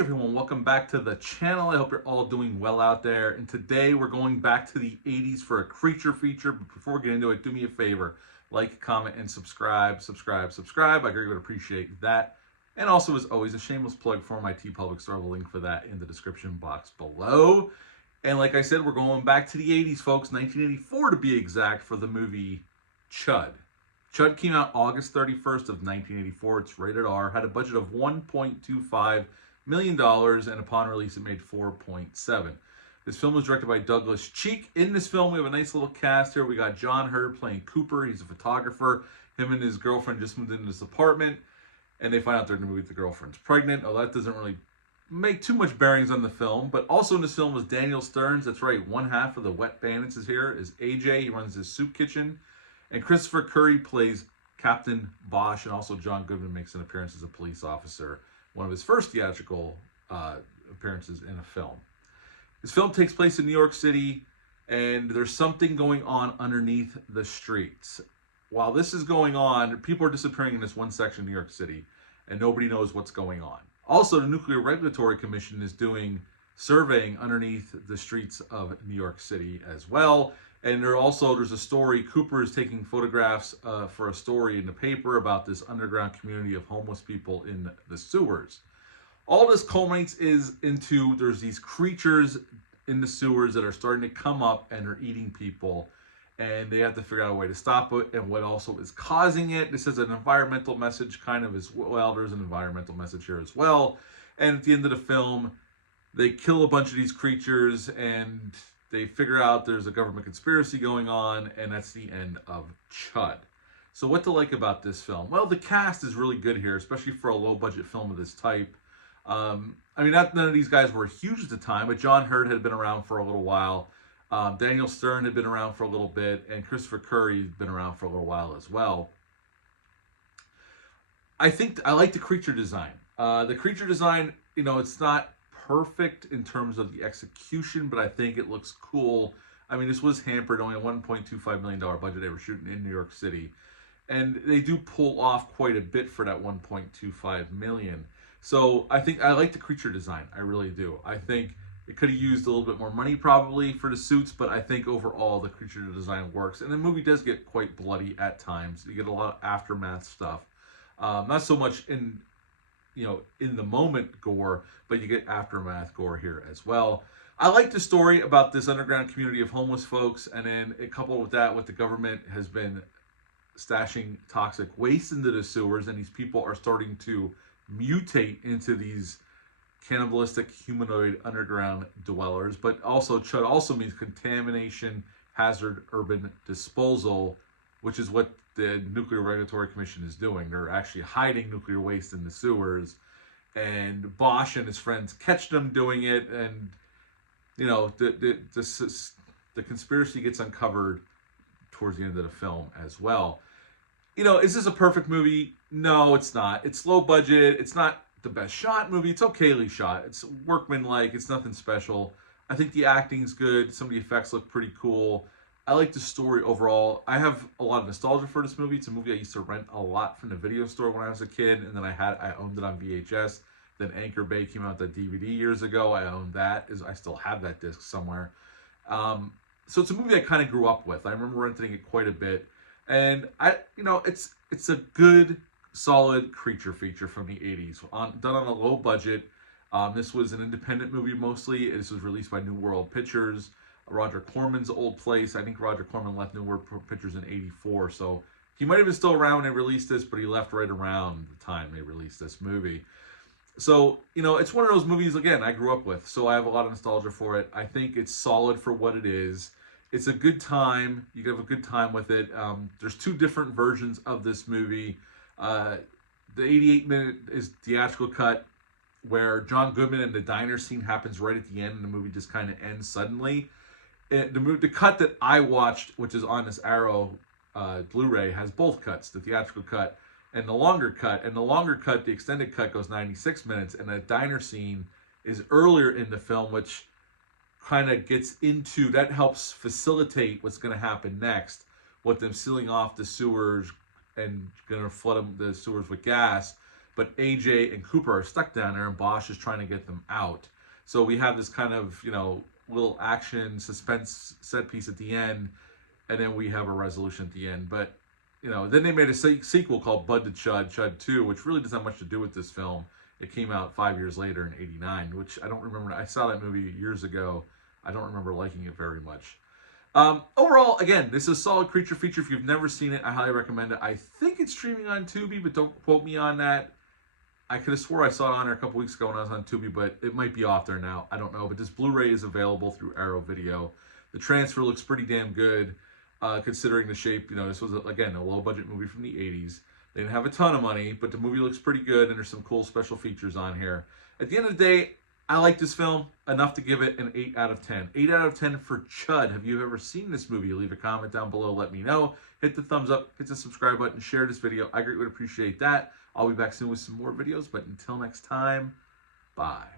everyone, welcome back to the channel. I hope you're all doing well out there. And today we're going back to the 80s for a creature feature. But before we get into it, do me a favor. Like, comment, and subscribe. I greatly would appreciate that. And also, as always, a shameless plug for my TeePublic store. I have a link for that in the description box below. And like I said, we're going back to the 80s, folks. 1984 to be exact, for the movie CHUD. CHUD came out August 31st of 1984. It's rated R. Had a budget of $1.25 million, and upon release, it made $4.7. This film was directed by Douglas Cheek. In this film, we have a nice little cast here. We got John Hurt playing Cooper. He's a photographer. Him and his girlfriend just moved into this apartment, and they find out they're in the movie the girlfriend's pregnant. Oh, that doesn't really make too much bearings on the film. But also in this film was Daniel Stearns. That's right, one half of the Wet Bandits is here. Is AJ. He runs his soup kitchen. And Christopher Curry plays Captain Bosch, and also John Goodman makes an appearance as a police officer, one of his first theatrical appearances in a film. This film takes place in New York City, and there's something going on underneath the streets. While this is going on, people are disappearing in this one section of New York City, and nobody knows what's going on. Also, the Nuclear Regulatory Commission is doing surveying underneath the streets of New York City as well. And there's a story. Cooper is taking photographs for a story in the paper about this underground community of homeless people in the sewers. All this culminates into there's these creatures in the sewers that are starting to come up and are eating people, and they have to figure out a way to stop it and what also is causing it. This is an environmental message kind of as well. There's an environmental message here as well. And at the end of the film, they kill a bunch of these creatures, and they figure out there's a government conspiracy going on, and that's the end of CHUD. So what to like about this film? Well, the cast is really good here, especially for a low-budget film of this type. I mean, none of these guys were huge at the time, but John Hurt had been around for a little while. Daniel Stern had been around for a little bit, and Christopher Curry had been around for a little while as well. I like the creature design. The creature design, it's not perfect in terms of the execution, but I think it looks cool. I mean, this was hampered, only a $1.25 million budget. They were shooting in New York City, and they do pull off quite a bit for that $1.25 million. So I think I like the creature design. I really do. I think it could have used a little bit more money probably for the suits, but I think overall the creature design works. And the movie does get quite bloody at times. You get a lot of aftermath stuff. Not so much in the moment gore, but you get aftermath gore here as well. I like the story about this underground community of homeless folks, and then coupled with that, what the government has been stashing toxic waste into the sewers, and these people are starting to mutate into these cannibalistic humanoid underground dwellers. But also CHUD also means contamination, hazard, urban disposal, which is what the Nuclear Regulatory Commission is doing. They're actually hiding nuclear waste in the sewers, and Bosch and his friends catch them doing it, and the conspiracy gets uncovered towards the end of the film as well. Is this a perfect movie? No, it's not. It's low budget. It's not the best shot movie. It's okayly shot. It's workmanlike. It's nothing special. I think the acting's good. Some of the effects look pretty cool. I like the story overall. I have a lot of nostalgia for this movie. It's a movie I used to rent a lot from the video store when I was a kid, and then I owned it on VHS. Then Anchor Bay came out that DVD years ago. I owned that. I still have that disc somewhere. So it's a movie I kind of grew up with. I remember renting it quite a bit, and it's a good, solid creature feature from the 80s, done on a low budget. This was an independent movie mostly. This was released by New World Pictures, Roger Corman's old place. I think Roger Corman left New World Pictures in '84, so he might have been still around when they released this, but he left right around the time they released this movie. So, it's one of those movies, again, I grew up with, so I have a lot of nostalgia for it. I think it's solid for what it is. It's a good time. You can have a good time with it. There's two different versions of this movie. The 88-minute is theatrical cut, where John Goodman and the diner scene happens right at the end, and the movie just kind of ends suddenly. The cut that I watched, which is on this Arrow Blu-ray, has both cuts, the theatrical cut and the longer cut. And the longer cut, the extended cut, goes 96 minutes, and that diner scene is earlier in the film, which kind of gets into, that helps facilitate what's going to happen next, with them sealing off the sewers and going to flood the sewers with gas. but AJ and Cooper are stuck down there, and Bosch is trying to get them out. So we have this kind of, little action suspense set piece at the end, and then we have a resolution at the end. But, then they made a sequel called Bud to CHUD, CHUD 2, which really doesn't have much to do with this film. It came out 5 years later in '89, which I don't remember. I saw that movie years ago. I don't remember liking it very much. Overall, again, this is a solid creature feature. If you've never seen it, I highly recommend it. I think it's streaming on Tubi, but don't quote me on that. I could have swore I saw it on there a couple weeks ago when I was on Tubi, but it might be off there now. I don't know. But this Blu-ray is available through Arrow Video. The transfer looks pretty damn good, considering the shape. This was, again, a low-budget movie from the 80s. They didn't have a ton of money, but the movie looks pretty good, and there's some cool special features on here. At the end of the day, I like this film enough to give it an 8 out of 10. 8 out of 10 for CHUD. Have you ever seen this movie? Leave a comment down below. Let me know. Hit the thumbs up. Hit the subscribe button. Share this video. I greatly would appreciate that. I'll be back soon with some more videos, but until next time, bye.